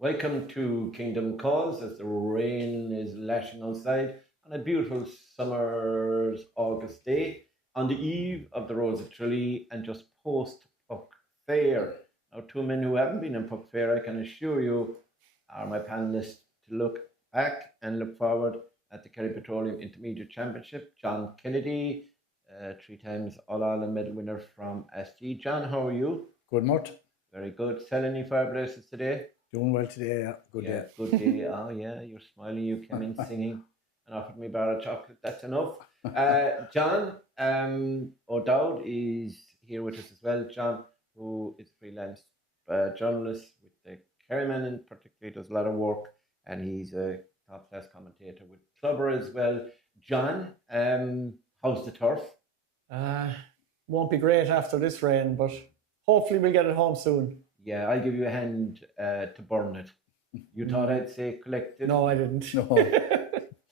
Welcome to Kingdom Calls as the rain is lashing outside on a beautiful summer's August day on the eve of the Rose of Tralee and just post Puck Fair. Now, two men who haven't been in Puck Fair, I can assure you, are my panelists to look back and look forward at the Kerry Petroleum Intermediate Championship. John Kennedy, three times All Ireland medal winner from SG. John, how are you? Good, Mort. Very good. Selling any fireplaces today? Doing well today, yeah. Good day. Good day. Oh, yeah, you're smiling. You came in singing and offered me a bar of chocolate. That's enough. John O'Dowd is here with us as well. John, who is a freelance journalist with the Kerryman, and particularly does a lot of work, and he's a top-class commentator with Clubber as well. John, how's the turf? Won't be great after this rain, but hopefully we'll get it home soon. Yeah, I'll give you a hand to burn it. You thought I'd say collected? No, I didn't. No,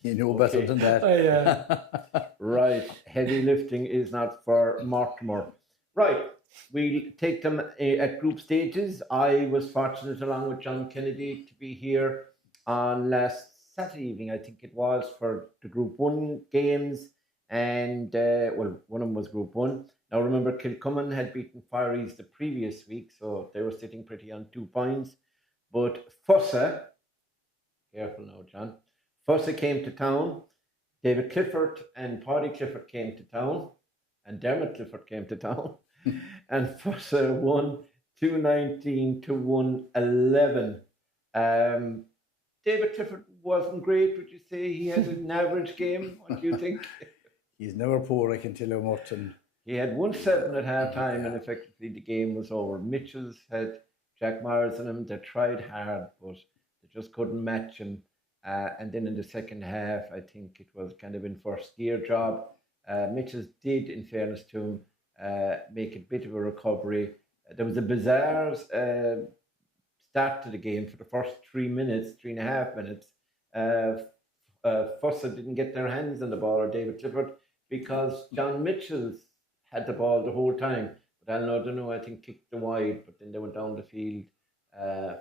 you know better than that. Right, heavy lifting is not for Mortimer. Right, we'll take them at group stages. I was fortunate, along with John Kennedy, to be here on last Saturday evening, I think it was, for the Group 1 games. And, one of them was Group 1. Now, remember, Kilcummin had beaten Fireys the previous week, so they were sitting pretty on 2 points. But Fossa, careful now, John, Fossa came to town. David Clifford and Paddy Clifford came to town, and Dermot Clifford came to town. And Fossa won 219 to 111. David Clifford wasn't great, would you say? He had an average game. What do you think? He's never poor, I can tell you, Morton. He had 1-7 at half time, and effectively the game was over. Mitchell's had Jack Myers in him. They tried hard, but they just couldn't match him. And then in the second half, I think it was kind of in first gear job. Mitchell's did, in fairness to him, make a bit of a recovery. There was a bizarre start to the game for the first 3.5 minutes. Fossa didn't get their hands on the ball, or David Clifford, because John Mitchell's had the ball the whole time. But Alan O'Donoghue, I think, kicked the wide, but then they went down the field,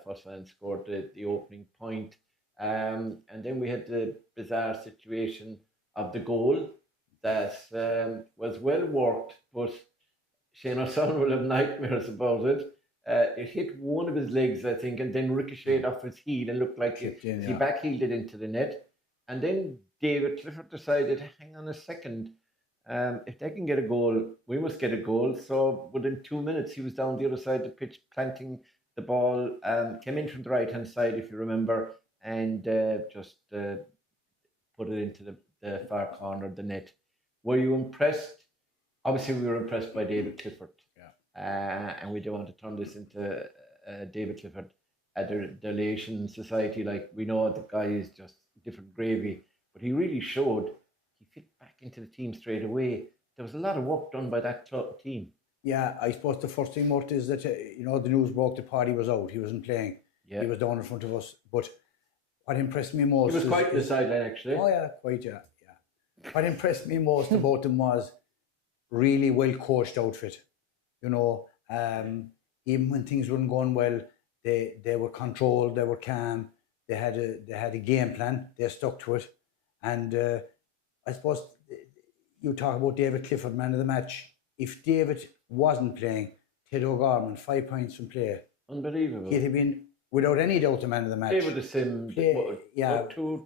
Fossa, and scored the opening point. And then we had the bizarre situation of the goal that was well worked, but Shane O'Sullivan will have nightmares about it. It hit one of his legs, I think, and then ricocheted off his heel and looked like he backheeled it into the net. And then David Clifford decided, hang on a second, if they can get a goal, we must get a goal. So within 2 minutes, he was down the other side of the pitch, planting the ball, came in from the right-hand side, if you remember, and just put it into the far corner of the net. Were you impressed? Obviously, we were impressed by David Clifford. And we don't want to turn this into David Clifford adulation society. Like, we know the guy is just different gravy, but he really showed he fit back into the team straight away. There was a lot of work done by that team. Yeah, I suppose the first thing, Mort, is that, the news broke that Paddy was out. He wasn't playing. Yeah. He was down in front of us. But what impressed me most... He was quite the sideline, actually. Oh, yeah, quite, yeah. What impressed me most about them was really well-coached outfit. Even when things weren't going well, they were controlled, they were calm, they had a game plan, they stuck to it. And I suppose you talk about David Clifford, man of the match. If David wasn't playing, Ted O'Gorman, 5 points from play. Unbelievable. He'd have been, without any doubt, the man of the match. They were the same 2-3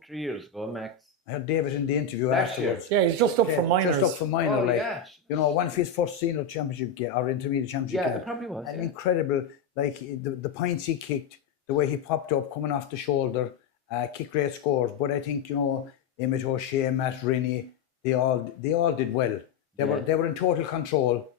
years ago, max. I heard David in the interview Last afterwards. Yeah, he's just up for minors. Just up for minor, one of his first senior championship game or intermediate championship game. Yeah, it probably was. And incredible, like the points he kicked, the way he popped up, coming off the shoulder, kick rate scores. But I think Emmett O'Shea, Matt Rennie, they all did well. They were in total control.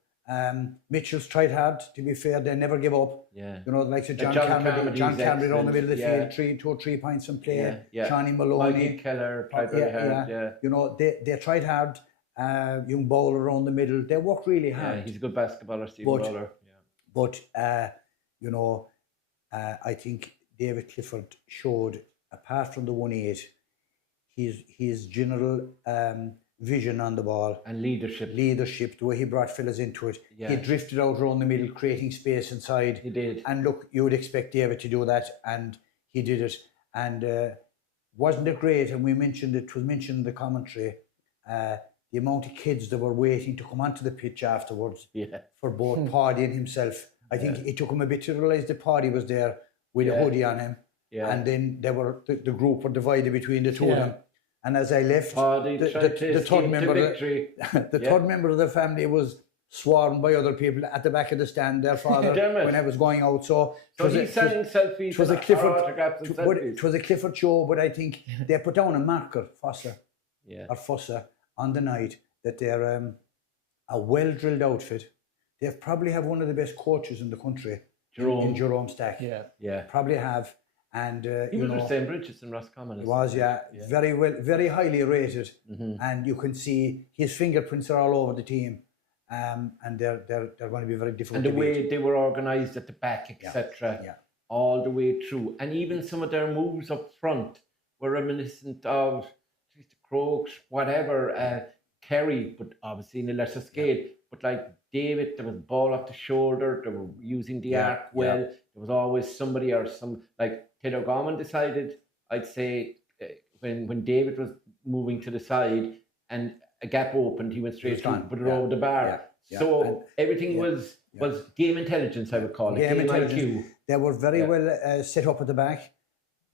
Mitchell's tried hard. To be fair, they never give up. Yeah. Like John Cameron down the middle of the field, 2 or 3 points from play. Yeah. Johnny Maloney, Mikey Keller tried very hard. Yeah. They tried hard. Young Bowler around the middle. They worked really hard. Yeah, he's a good basketballer, Stephen Bowler. Yeah. But I think David Clifford showed, apart from the 1-8, his general vision on the ball and leadership, the way he brought fellas into it. Yeah. He drifted out around the middle, creating space inside. He did. And look, you would expect David to do that, and he did it. And wasn't it great? And we mentioned it was mentioned in the commentary. The amount of kids that were waiting to come onto the pitch afterwards for both Paddy and himself. I think it took him a bit to realise that Paddy was there with a hoodie on him. Yeah. And then the group were divided between the two of them. And as I left, the third member of the family was swarmed by other people at the back of the stand, their father, when I was going out. So he's selling selfies. It was a Clifford show, but I think they put down a marker, Fossa, on the night, that they're a well-drilled outfit. They probably have one of the best coaches in the country, in Jerome Stack. Yeah. Probably have. And he was with St. Bridget's in Roscommon. He was, very well, very highly rated, and you can see his fingerprints are all over the team, and they're going to be very difficult. And the way they were organised at the back, etc., all the way through, and even some of their moves up front were reminiscent of the Crokes, whatever, Kerry, but obviously in a lesser scale. But like David, there was ball off the shoulder. They were using the arc well. There was always somebody or some like. Ted O'Gorman decided, I'd say, when David was moving to the side and a gap opened, he went straight through, put it over the bar. So everything was game intelligence, I would call it. Game IQ. They were very well set up at the back.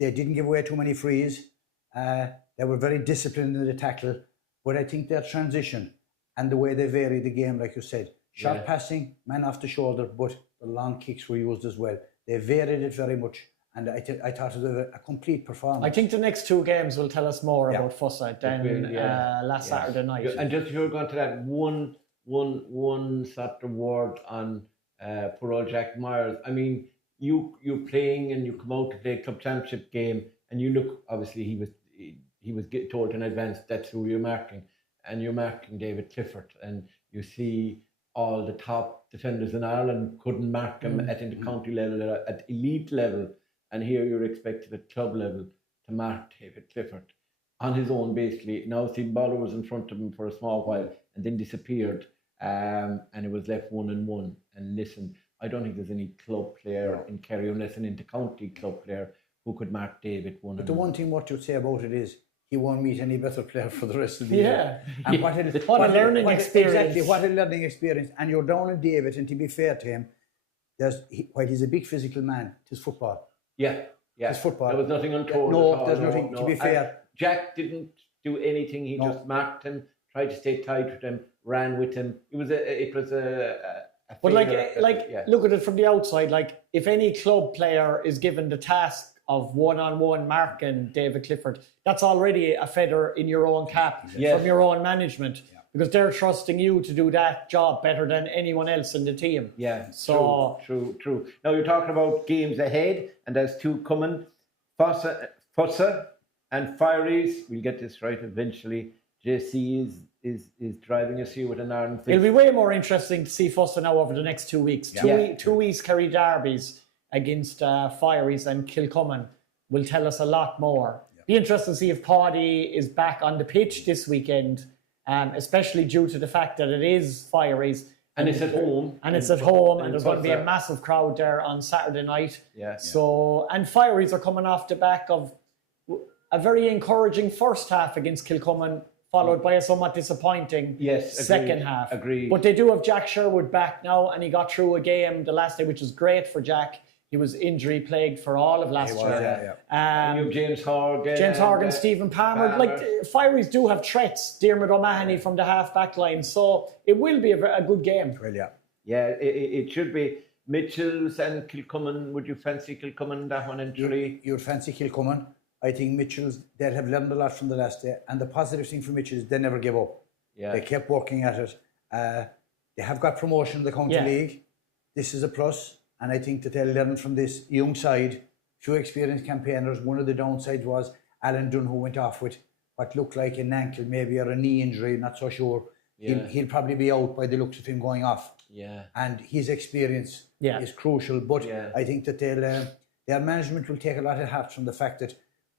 They didn't give away too many frees. They were very disciplined in the tackle. But I think their transition and the way they varied the game, like you said, short passing, man off the shoulder, but the long kicks were used as well. They varied it very much. And I thought it was a complete performance. I think the next two games will tell us more about Fossa than last Saturday night. And just if you're going to that one sort of word on poor old Jack Myers. I mean, you're playing and you come out to play a club championship game, and you look. Obviously, he was told in advance that's who you're marking, and you're marking David Clifford, and you see all the top defenders in Ireland couldn't mark him at intercounty level, at elite level. And here you're expected at club level to mark David Clifford on his own, basically. Now, Stephen Bowler was in front of him for a small while and then disappeared. And it was left 1-1. And listen, I don't think there's any club player in Kerry, unless an intercounty club player, who could mark David 1-1. But the one thing what you'd say about it is he won't meet any better player for the rest of the year. And what a learning experience. Exactly, what a learning experience. And you're down on David, and to be fair to him, while he's a big physical man, it's football. It's football. There was nothing untoward. There's nothing. To be fair, and Jack didn't do anything. He just marked him, tried to stay tight with him, ran with him. It was a but look at it from the outside. Like, if any club player is given the task of one-on-one marking David Clifford, that's already a feather in your own cap from your own management. Because they're trusting you to do that job better than anyone else in the team. Yeah, so true. Now you're talking about games ahead, and there's two coming. Fossa and Fireys. We'll get this right eventually. JC is driving us here with an iron fist. It'll be way more interesting to see Fossa now over the next 2 weeks. Two East Kerry derbies against Fireys and Kilcummin will tell us a lot more. Be interesting to see if Paddy is back on the pitch this weekend. Especially due to the fact that it is Fireys. And it's at home. And it's at home, and there's going to be a massive crowd there on Saturday night. So, and Fireys are coming off the back of a very encouraging first half against Kilcummin, followed by a somewhat disappointing second half. Agreed. But they do have Jack Sherwood back now, and he got through a game the last day, which was great for Jack. He was injury plagued for all of last year. James Horgan, Stephen Palmer. Like, Fireys do have threats. Diarmuid O'Mahony from the half-back line. So it will be a good game. Well, it should be. Mitchells and Kilcummin. Would you fancy Kilcummin, that one in 3? You'd fancy Kilcummin. I think Mitchells, they have learned a lot from the last day. And the positive thing for Mitchells, they never give up. They kept working at it. They have got promotion in the county league. This is a plus. And I think that they'll learn from this young side, few experienced campaigners. One of the downsides was Alan Dunn, who went off with what looked like an ankle, maybe, or a knee injury, not so sure. He'll probably be out by the looks of him going off. And his experience is crucial. But I think that their management will take a lot of heart from the fact that,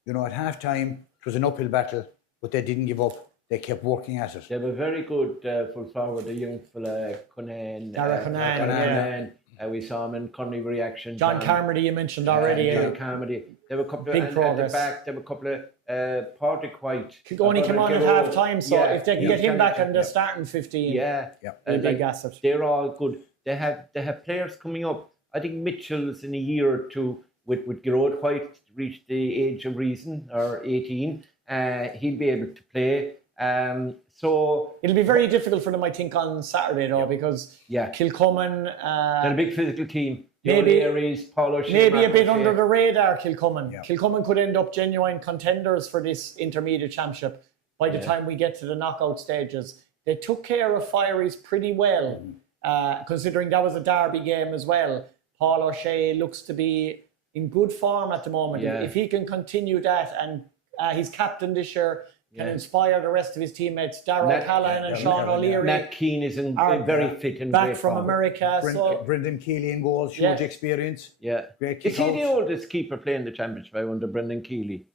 at half-time, it was an uphill battle, but they didn't give up. They kept working at it. They have a very good full forward, a young fella, Conan. Dara Conan, we saw him in Conley Reaction. John Carmody, you mentioned already. John Carmody. They have a couple Big of, and progress. at the back, they have a couple of Patrick White. Kilgoney came on at half time, so if they can get him back on the starting 15, yeah, a big asset. They're all good. They have players coming up. I think Mitchell's in a year or two with Gerard White reached the age of reason, or 18. He'll be able to play. So it'll be very difficult for them, I think, on Saturday though, because Kilcommon. They're a big physical team. Maybe Paulo maybe a bit under the radar, Kilcommon. Yeah. Kilcommon could end up genuine contenders for this intermediate championship by the time we get to the knockout stages. They took care of Fireys pretty well, considering that was a derby game as well. Paul O'Shea looks to be in good form at the moment. Yeah. If he can continue that, and he's captain this year, can inspire the rest of his teammates, Darrell Callahan and Sean O'Leary. Nat Keane is in very fit and back from America. Brendan Keeley in goals, huge experience. Yeah. Great is he the oldest keeper playing the championship under Brendan Keeley?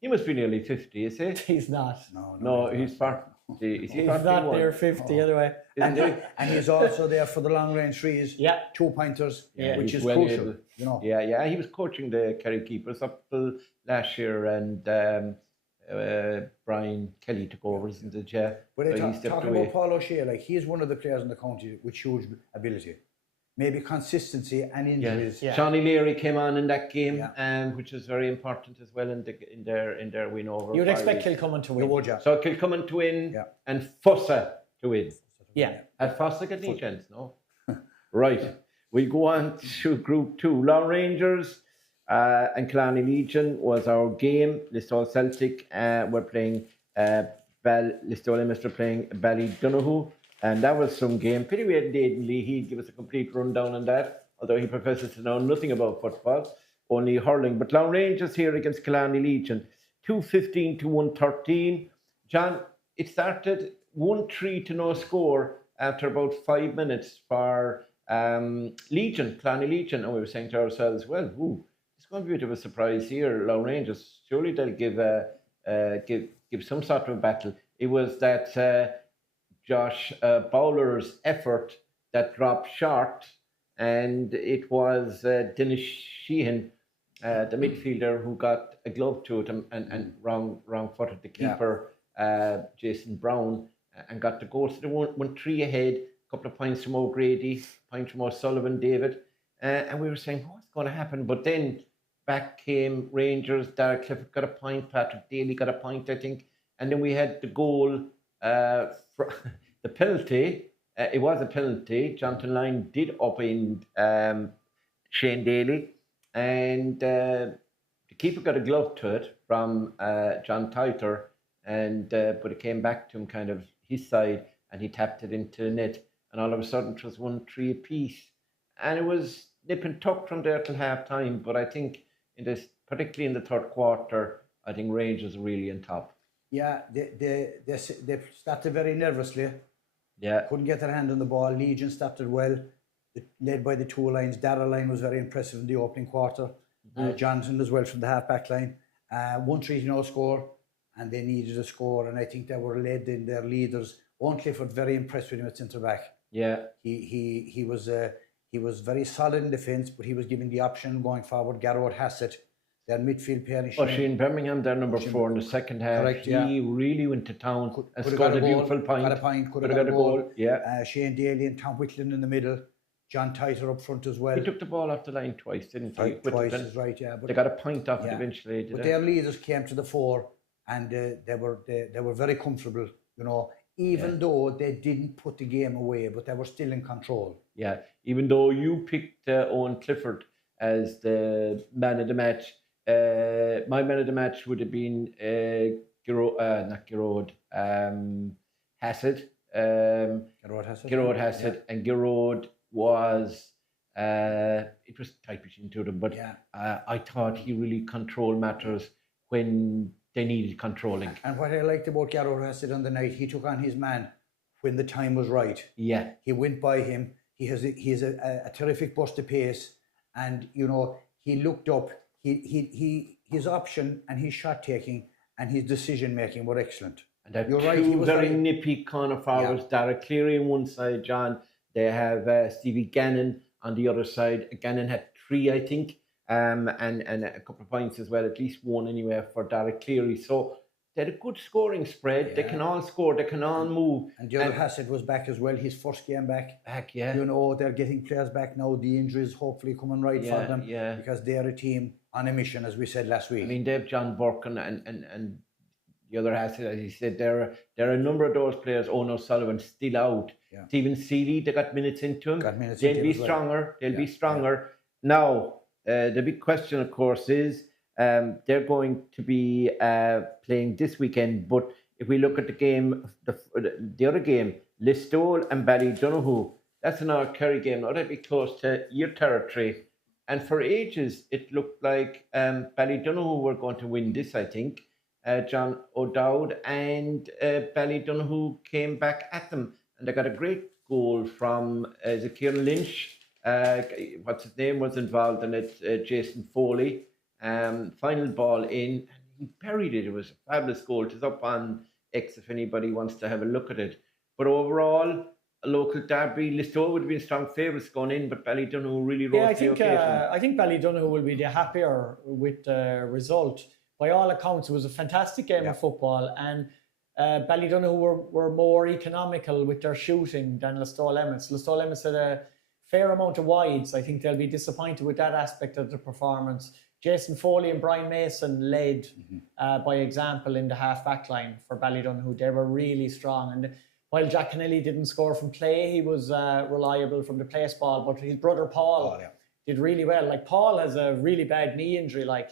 He must be nearly 50, is he? He's not. No, he's far. He's not near 50 anyway. And he's also there for the long range threes. Yeah. 2-pointers, which is crucial. You know. Yeah. He was coaching the Kerry keepers up till last year, and Brian Kelly took over, isn't it? Yeah. But talking about Paul O'Shea, like he's one of the players in the county with huge ability. Maybe consistency and injuries. Yeah. Sean O'Leary came on in that game, which is very important as well in their win over. You'd expect Kilcommon to win. So Kilcommon to win and Fossa to win. Yeah. Had Fossa got any chance? No. Right. We go on to Group 2. Long Rangers and Killarney Legion was our game. Listowel Celtic were playing Listowel Leinster playing Ballydonoghue. And that was some game. Pity we had Aidan Lee. He'd give us a complete rundown on that, although he professes to know nothing about football, only hurling. But Long Rangers here against Killarney Legion, 2-15 to 1-13. John, it started 1-3 to no score after about 5 minutes for Legion, Killarney Legion. And we were saying to ourselves, well, it's going to be a bit of a surprise here. Long Rangers, surely they'll give some sort of a battle. It was that Josh Bowler's effort that dropped short, and it was Dennis Sheehan, the midfielder, who got a glove to it and wrong-footed the keeper, Jason Brown, and got the goal. So they went 3 ahead, a couple of points from O'Grady, points from O'Sullivan, David, and we were saying, what's going to happen? But then back came Rangers. Derek Clifford got a point, Patrick Daly got a point, I think, and then we had the goal. The penalty, it was a penalty. Jonathan Lyne did upend Shane Daly, and the keeper got a glove to it from John Titer, and but it came back to him kind of his side, and he tapped it into the net, and all of a sudden it was 1-3 apiece, and it was nip and tuck from there till half time. But I think particularly in the third quarter, I think Rangers are really on top. Yeah, they started very nervously. Yeah. Couldn't get their hand on the ball. Legion started well, led by the 2 lines. Darragh Lyne was very impressive in the opening quarter. Johnson as well from the half-back line. 1-3 no score, and they needed a score, and I think they were led in their leaders. Owen Clifford, very impressed with him at centre-back. Yeah. He was very solid in defence, but he was given the option going forward. Garrod Hassett, their midfield pair. Shane Birmingham, their number 4 in the second half. Correct, he really went to town and scored a beautiful point. Could have got a goal. Yeah. Shane Daly and Tom Whitland in the middle. John Titer up front as well. He took the ball off the line twice, didn't he? Twice is right, yeah. But they got a point off it eventually. But their leaders came to the fore, and they were very comfortable, you know, even though they didn't put the game away, but they were still in control. Yeah, even though you picked Owen Clifford as the man of the match. My man of the match would have been Hassett. Gerard Hassett, and Gerard was it was tight between two of them, but I thought he really controlled matters when they needed controlling. And what I liked about Gerard Hassett on the night, he took on his man when the time was right. Yeah, he went by him. He has a terrific burst of pace, and you know he looked up. His option and his shot taking and his decision making were excellent. And they're two very nippy corner forwards. Derek Cleary on one side, John. They have Stevie Gannon on the other side. Gannon had 3, I think. and a couple of points as well, at least one anyway for Derek Cleary. So they had a good scoring spread. They can all score. They can all move. And the other Hassett was back as well. His first game back. Yeah. You know, they're getting players back now. The injuries hopefully coming right for them. Yeah. Because they're a team on a mission, as we said last week. I mean, they have John Burke and the other Hassett, as he said, there are a number of those players. Ono Sullivan still out. Yeah. Stephen Seeley, they got minutes into him. They'll be stronger. They'll be stronger. Now, the big question, of course, is they're going to be playing this weekend. But if we look at the game, the other game, Listowel and Ballydonoghue, that's an Kerry game. Now, that'd be close to your territory. And for ages, it looked like Ballydonoghue were going to win this, I think. John O'Dowd and Ballydonoghue came back at them. And they got a great goal from Kieran Lynch. What's his name was involved in it? Jason Foley. Final ball in. He buried it. It was a fabulous goal. It is up on X if anybody wants to have a look at it. But overall, a local derby, Listowel would have been strong favourites going in, but Ballydonoghue really rose to the occasion. I think Ballydonoghue will be the happier with the result. By all accounts, it was a fantastic game of football, and Ballydonoghue were more economical with their shooting than Listowel Emmets. Listowel Emmets had a fair amount of wides. I think they'll be disappointed with that aspect of the performance. Jason Foley and Brian Mason led by example in the half-back line for Ballydonoghue. They were really strong. And while Jack Kennelly didn't score from play, he was reliable from the place ball. But his brother Paul did really well. Like, Paul has a really bad knee injury. Like,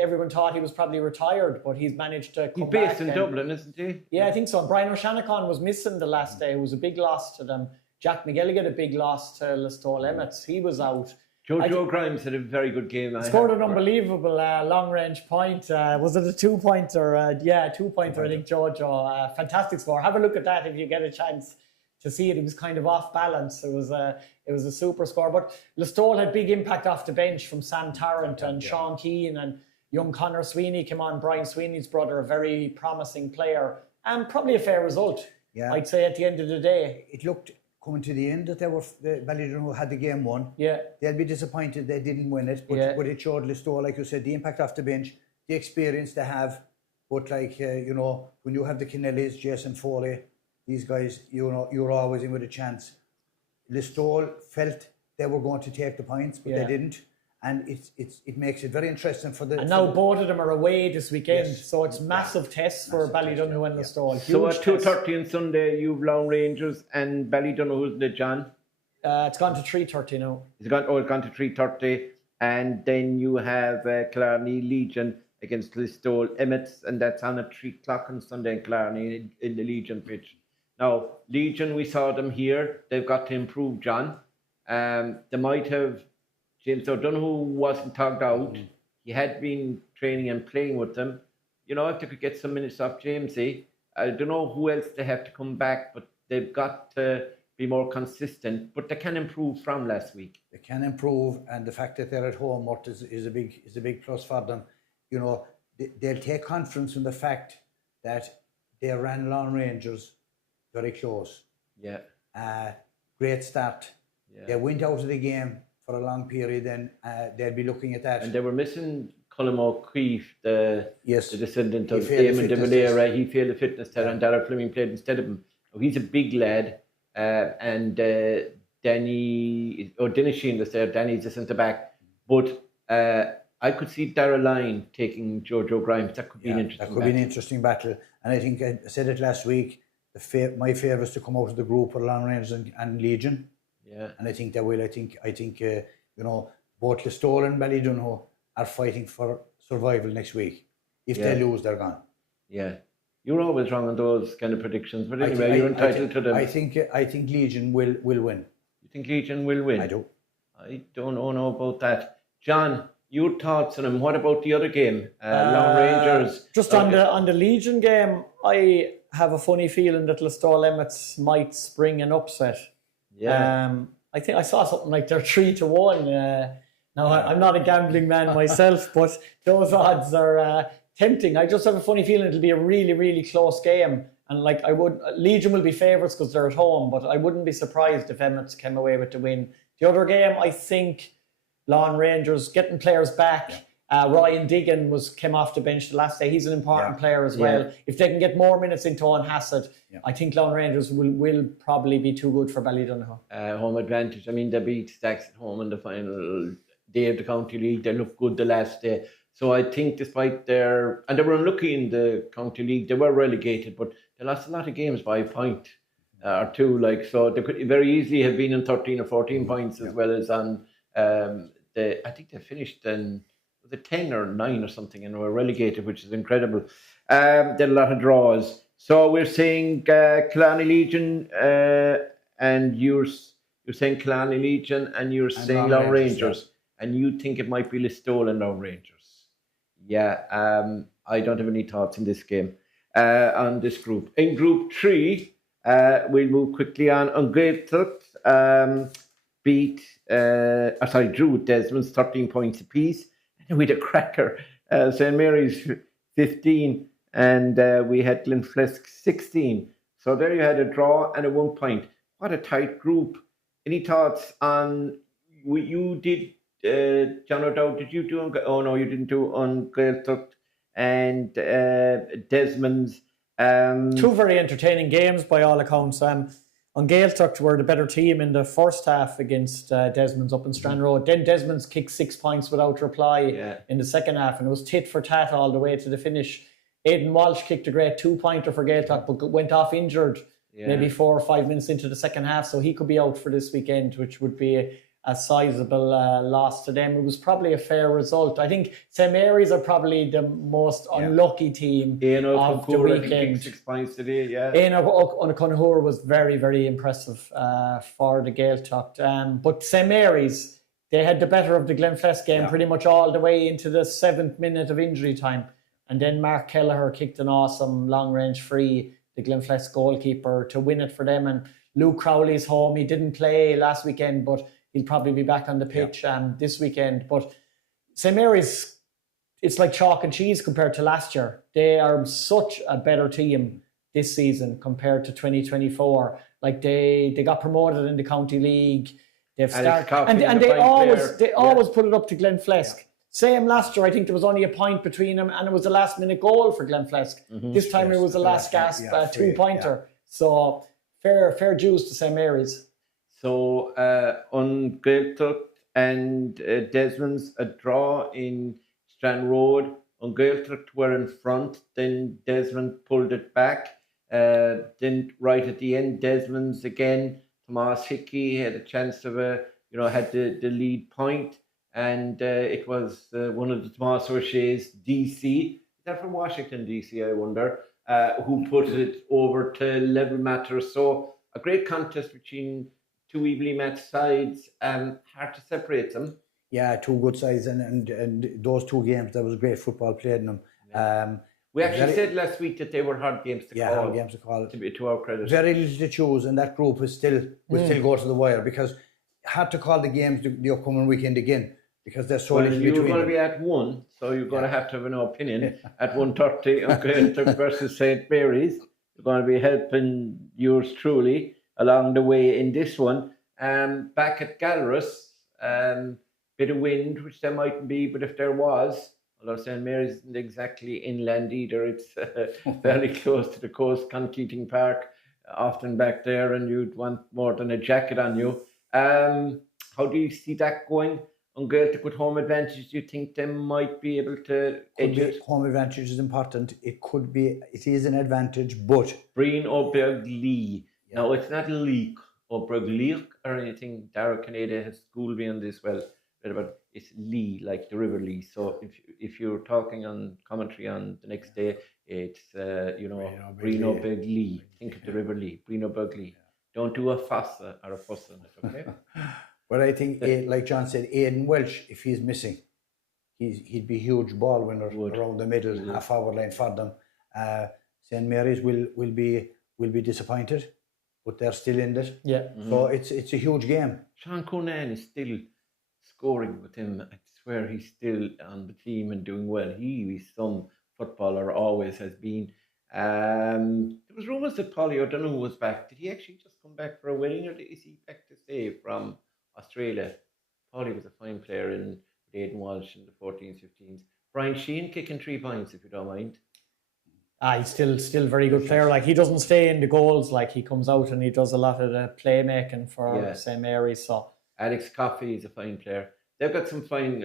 everyone thought he was probably retired, but he's managed to come back. He's based in Dublin, isn't he? Yeah, I think so. And Brian O'Shanachon was missing the last day. It was a big loss to them. Jack McGilligan, a big loss to Listowel Emmets. He was out. Joe Grimes had a very good game. Scored an unbelievable long-range point. Was it a two-pointer? Two-pointer, I think, Jojo. Fantastic score. Have a look at that if you get a chance to see it. It was kind of off balance. It was a super score. But Listowel had big impact off the bench from Sam Tarrant and Sean Keane, and young Connor Sweeney came on. Brian Sweeney's brother, a very promising player, and probably a fair result. Yeah, I'd say at the end of the day, it looked, coming to the end, that Ballydonoghue had the game won. Yeah, they'll be disappointed they didn't win it, but it showed Listowel, like you said, the impact off the bench, the experience they have. But like when you have the Kennellys, Jason Foley, these guys, you're always in with a chance. Listowel felt they were going to take the points, but they didn't. And it makes it very interesting for the... And now both of them are away this weekend, so it's massive tests for Ballydonoghue and Listowel. So at 2:30 on Sunday, you've Long Rangers and Ballydonoghue, isn't it, John? It's gone to 3:30 now. It's gone to 3:30. And then you have Killarney Legion against Listowel Emmets, and that's on at 3 o'clock on Sunday in Killarney in the Legion pitch. Now, Legion, we saw them here. They've got to improve, John. They might have... James O'Donoghue wasn't togged out. He had been training and playing with them. If they could get some minutes off Jamesy, I don't know who else they have to come back, but they've got to be more consistent. But they can improve from last week. They can improve, and the fact that they're at home is a big plus for them. They'll take confidence in the fact that they ran Long Rangers very close. Yeah. Great start. Yeah. They went out of the game for a long period, and they'll be looking at that. And they were missing Colm O'Keefe, the descendant of Damon de Valera. He failed the fitness test, and Darragh Fleming played instead of him. He's a big lad, and Danny Sheen is there. Danny's the centre back, but I could see Darragh Lyne taking Joe Grimes. That could be an interesting. That could be an interesting battle, and I think I said it last week. My favourites to come out of the group are Long Rangers and Legion. Yeah, and I think they will. I think both Listowel and Ballydonoghue are fighting for survival next week. If they lose, they're gone. Yeah, you're always wrong on those kind of predictions, but anyway, you're entitled to them. I think Legion will win. You think Legion will win? I do. I don't know about that. John, your thoughts on them? What about the other game, Long Rangers? Just on the Legion game, I have a funny feeling that Listowel Emmets might spring an upset. Yeah. I think I saw something like they're 3-1. Now, I'm not a gambling man myself, but those odds are tempting. I just have a funny feeling it'll be a really, really close game. And Legion will be favourites because they're at home, but I wouldn't be surprised if Emmets came away with the win. The other game, I think Lawn Rangers getting players back. Ryan Diggin came off the bench the last day. He's an important player as well. If they can get more minutes into Owen Hassett, I think Lawn Rangers will probably be too good for Ballydonohoe. Home advantage. I mean, they beat Stacks at home in the final day of the County League. They looked good the last day. So I think despite they were unlucky in the County League, they were relegated, but they lost a lot of games by a point or two. So they could very easily have been in 13 or 14 points as well as on, I think they finished in, was it 10 or 9 or something, and were relegated, which is incredible. Did a lot of draws. So we're saying Killarney Legion, and you're saying Killarney Legion, and you're saying Lawn Rangers, and you think it might be Listowel and Lawn Rangers. Yeah, I don't have any thoughts in this game, on this group. In Group 3, we'll move quickly on. Gaeltacht drew with Desmond's 13 points apiece. And we had a cracker. St. Mary's 15, and we had Glenflesk 16. So there you had a draw and a 1 point. What a tight group. Any thoughts on what you did? John O'Dowd, did you do on? Oh no, you didn't do on Gaeltacht and Desmond's. Two very entertaining games by all accounts. On Gaeltacht were the better team in the first half against Desmond's up in Strand Road. Then Desmond's kicked 6 points without reply in the second half, and it was tit for tat all the way to the finish. Aidan Walsh kicked a great 2-pointer for Gaeltacht, but went off injured maybe 4 or 5 minutes into the second half, so he could be out for this weekend, which would be a sizable loss to them. It was probably a fair result. I think St. Mary's are probably the most unlucky team of the weekend. 6 points today, Éanna O'Connor was very, very impressive for the Gaeltacht. But St. Mary's, they had the better of the Glenflesk game pretty much all the way into the 7th minute of injury time. And then Mark Kelleher kicked an awesome long-range free, the Glenflesk goalkeeper, to win it for them. And Luke Crowley's home. He didn't play last weekend, but he'll probably be back on the pitch this weekend. But St. Mary's, it's like chalk and cheese compared to last year. They are such a better team this season compared to 2024. Like they got promoted in the County League. They've started, and they always put it up to Glenflesk. Same last year, I think there was only a point between them, and it was a last-minute goal for Glenflesk. This time it was a last-gasp 2-pointer. So fair dues to St. Mary's. So on Gaeltacht and Desmond's, a draw in Strand Road. On Gaeltacht were in front, then Desmond pulled it back. Then right at the end, Desmond's again. Tomas Hickey had a chance of had the lead point, and it was one of the Tomas O'Shea's DC. Is that from Washington DC? I wonder who put it over to level matters. So a great contest between two evenly matched sides. Hard to separate them. Yeah, two good sides, and those two games, there was great football played in them. We actually said last week that they were hard games to call. Yeah, hard games to call. To our credit. Very little to choose, and that group will still go to the wire, because hard to call the games the upcoming weekend again, because there's so little between. You're going to be at 1, so you're going to have an opinion at 1:30 on Gaeltacht versus St. Mary's. You're going to be helping yours truly along the way in this one. Back at Gallerus, bit of wind, which there mightn't be, but if there was, although St. Mary's isn't exactly inland either, it's fairly close to the coast, Conkeating Park, often back there, and you'd want more than a jacket on you. How do you see that going? On Gaeltacht with home advantage, do you think they might be able to edge it? Home advantage is important. It is an advantage, but Breen O'Bergley. Yeah. No, it's not Leek O'Bergley or anything. Dara Canada has schooled me on this but it's Lee, like the River Lee. So if you're talking on commentary on the next day, it's Breen O'Bergley. Think of the River Lee, Breen O'Bergley. Don't do a fossa or a fuss on it, okay? But I think, like John said, Aidan Welsh, if he's missing, he'd be a huge ball winner around the middle, half forward line for them. St. Mary's will be disappointed, but they're still in it. Yeah. Mm-hmm. So it's a huge game. Sean Conan is still scoring with him. I swear he's still on the team and doing well. He's some footballer, always has been. There was rumours that Paulie O'Donoghue was back. Did he actually just come back for a wedding, or is he back to stay from Australia? Paulie was a fine player in Aidan Walsh in the 14s, 15s. Brian Sheehan kicking 3 points, if you don't mind. He's still very good player. Like, he doesn't stay in the goals. Like, he comes out and he does a lot of the playmaking for St. Mary's. So Alex Coffey is a fine player. They've got some fine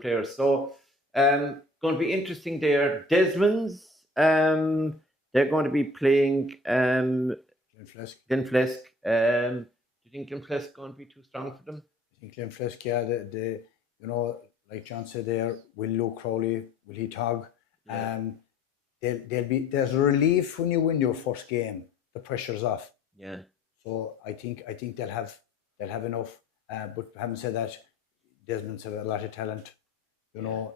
players. So going to be interesting there. Desmond's, they're going to be playing Glenflesk. Glenflesk. Do you think Glenflesk going to be too strong for them? I think Glenflesk, yeah, the you know, like John said there, will Luke Crowley, will he tog? Yeah. There's a relief when you win your first game. The pressure's off. Yeah. So I think they'll have enough. But having said that, Desmond's have a lot of talent. You know,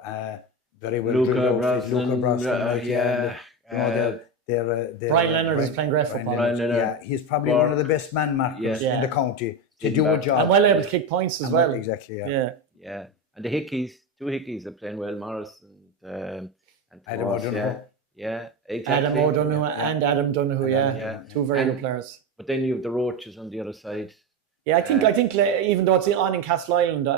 very well Luca drilled out. Brosnan, Luca Brosnan, yeah. You know, they're Brian Leonard is playing great football. Brian Leonard. Yeah, he's probably one of the best man markers in the county to do a job. And well able to kick points as well. Exactly. Yeah. And the Hickeys, 2 Hickeys are playing well. Morris and Adam Ross, O'Donoghue. Yeah, exactly. Adam O'Donoghue and Adam Donoghue, Yeah. 2 very good players. But then you have the Roaches on the other side. Yeah, I think even though it's on in Castle Island,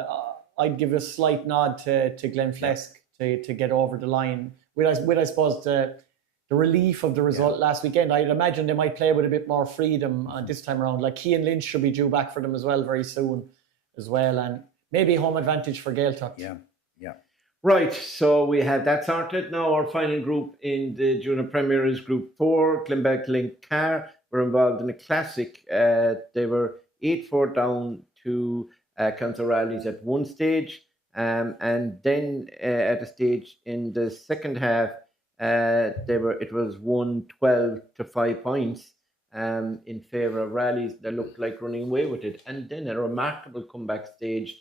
I'd give a slight nod to Glenflesk to get over the line. With I suppose the relief of the result last weekend, I'd imagine they might play with a bit more freedom this time around. Like, Cian Lynch should be due back for them as well very soon as well, and maybe home advantage for Gaeltacht. Yeah. Right, so we had that sorted. Now our final group in the Junior Premier is Group 4. Glenbeigh Glencar were involved in a classic. They were 8-4 down to Council Rallies at one stage. And then at a stage in the second half, it was 1-12 to 5 points in favour of Rallies. They looked like running away with it. And then a remarkable comeback staged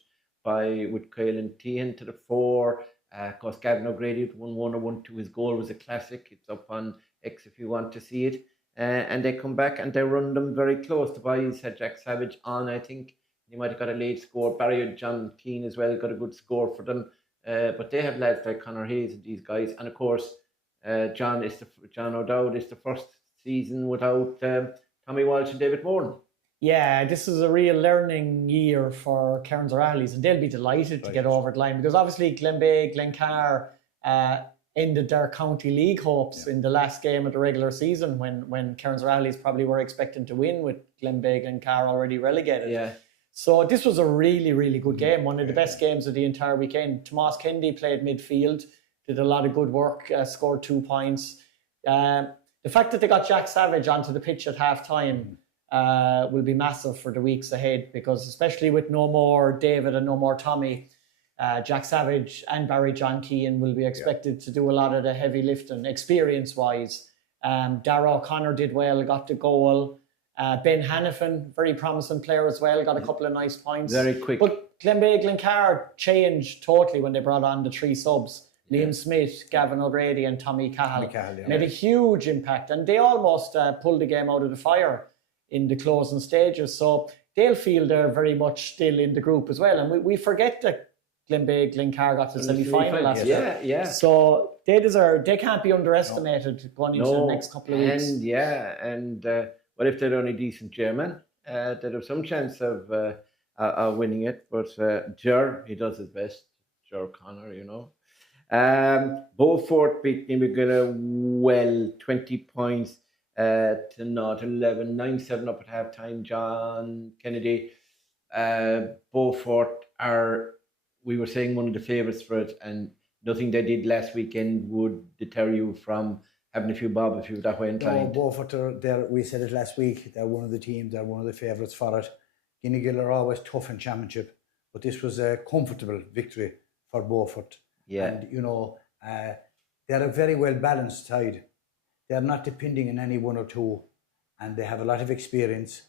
with Caelan Tehan to the 4. Of course, Gavin O'Grady with 1-1 or 1-2. His goal was a classic. It's up on X if you want to see it. And they come back and they run them very close. The boys had Jack Savage on, I think. He might have got a late score. Barry and John Keane as well got a good score for them. But they have lads like Conor Hayes and these guys. And of course, John O'Dowd is the first season without Tommy Walsh and David Moran. Yeah, this is a real learning year for Cairns O'Reilly's, and they'll be delighted to get over the line, because obviously Glenbeigh Glencar ended their county league hopes in the last game of the regular season when Cairns O'Reilly's probably were expecting to win with Glenbeigh Glencar already relegated. Yeah. So this was a really, really good game, one of the best games of the entire weekend. Tomas Kennedy played midfield, did a lot of good work, scored 2 points. The fact that they got Jack Savage onto the pitch at half-time will be massive for the weeks ahead, because especially with no more David and no more Tommy, Jack Savage and Barry John Keane will be expected to do a lot of the heavy lifting experience-wise. Dara O'Connor did well, got the goal. Ben Hannafin, very promising player as well, got a couple of nice points. Very quick. But Glenbeigh Glencar changed totally when they brought on the 3 subs. Liam Smith, Gavin O'Grady and Tommy Cahill made a huge impact, and they almost pulled the game out of the fire in the closing stages. So they'll feel they're very much still in the group as well. And we forget that Glenbeigh Glencar got to the semi-final last year. Yeah. So they can't be underestimated going into the next couple of weeks. And well, if they're only decent German, they'd have some chance of winning it. But he does his best. Ger Connor, you know. Beaufort beat Nimigilla well, 20 points to 0-11, 9-7 up at half time. John Kennedy, Beaufort we were saying, one of the favourites for it, and nothing they did last weekend would deter you from having a few bob if you were that way inclined. No, Beaufort, we said it last week, they're one of the teams, they're one of the favourites for it. Guineagill are always tough in championship, but this was a comfortable victory for Beaufort. Yeah. And, you know, they're a very well balanced side. They're not depending on any one or two, and they have a lot of experience.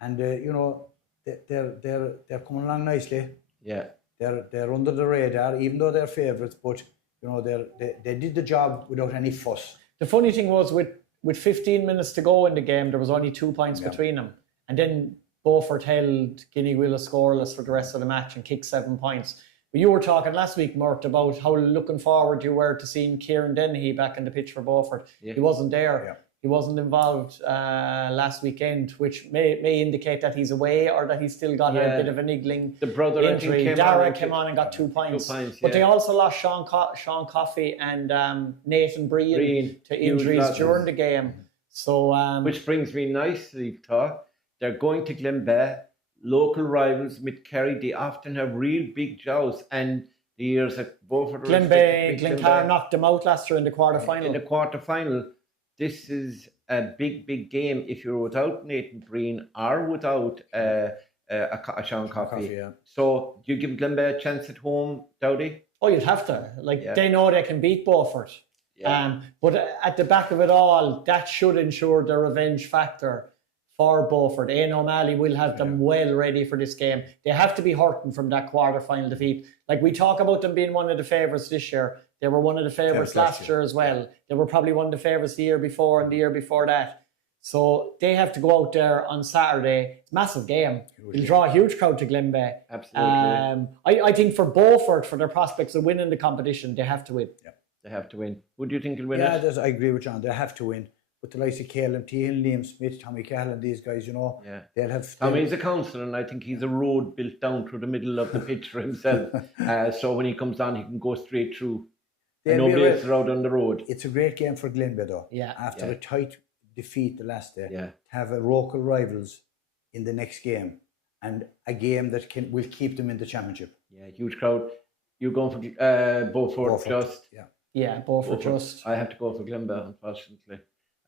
And, you know, they're coming along nicely. Yeah. They're under the radar, even though they're favourites, but, you know, they did the job without any fuss. The funny thing was, with 15 minutes to go in the game, there was only 2 points between them. And then Beaufort held Guineagill scoreless for the rest of the match and kicked 7 points. But you were talking last week, Mert, about how looking forward you were to seeing Kieran Dennehy back in the pitch for Beaufort. Yeah. He wasn't there. He wasn't involved last weekend, which may indicate that he's away or that he's still got a bit of a niggling The brother, I think, injury. Dara came on and got 2 points. 2 points, But they yeah. also lost Sean Coffey and Nathan Breen to huge injuries losses. during the game. So, Which brings me nicely to they're going to Glenbeigh, local rivals with Kerry. They often have real big jousts, and the years that both of Glencar knocked them out last year in the quarter-final. In the quarter-final, this is a big game if you're without Nathan Breen or without a Sean Coffey. Yeah. So do you give Glenbeigh a chance at home, Dowdy? Oh, you'd have to. They know they can beat Beaufort. Yeah. But at the back of it all, that should ensure the revenge factor for Beaufort. Aon O'Malley will have them well ready for this game. They have to be hurting from that quarter-final defeat. Like, we talk about them being one of the favourites this year. They were one of the favourites last year as well. They were probably one of the favourites the year before and the year before that. So they have to go out there on Saturday. It's a massive game. It'll draw a huge crowd to Glenbeigh. Absolutely. I think for Beaufort, for their prospects of winning the competition, they have to win. Yeah. They have to win. Who do you think will win Yeah, it? I agree with John. They have to win. But the likes of KLMT and Liam Smith, Tommy Cahill, these guys, they'll have... Tommy's a counsellor, and I think he's a road built down through the middle of the pitch for himself. So when he comes on, he can go straight through. And nobody else is out on the road. It's a great game for Glenbeigh, though. Yeah. After a tight defeat the last day, Yeah. to have a local rivals in the next game, and a game that will keep them in the championship. Yeah, huge crowd. You're going for Beaufort just? Yeah, Beaufort just. I have to go for Glenbeigh, unfortunately.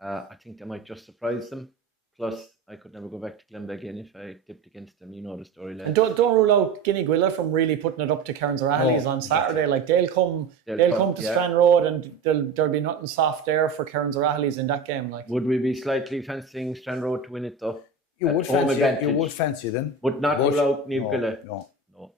I think they might just surprise them. Plus, I could never go back to Glenbeigh again if I tipped against them. You know the storyline. And don't rule out Guineguilla from really putting it up to Cairns O'Reilly's on Saturday. Like, they'll come to Strand Road, and there'll be nothing soft there for Cairns O'Reilly's in that game. Like, would we be slightly fancying Strand Road to win it though? You would fancy them. Would not rule out Guineguilla. No,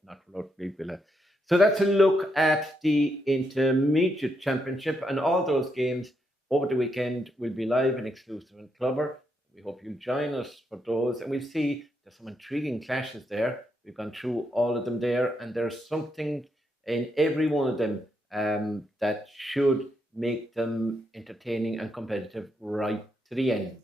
not rule out Guineguilla. So that's a look at the Intermediate Championship, and all those games over the weekend will be live and exclusive on Clubber. We hope you'll join us for those, and we'll see there's some intriguing clashes there. We've gone through all of them there, and there's something in every one of them that should make them entertaining and competitive right to the end.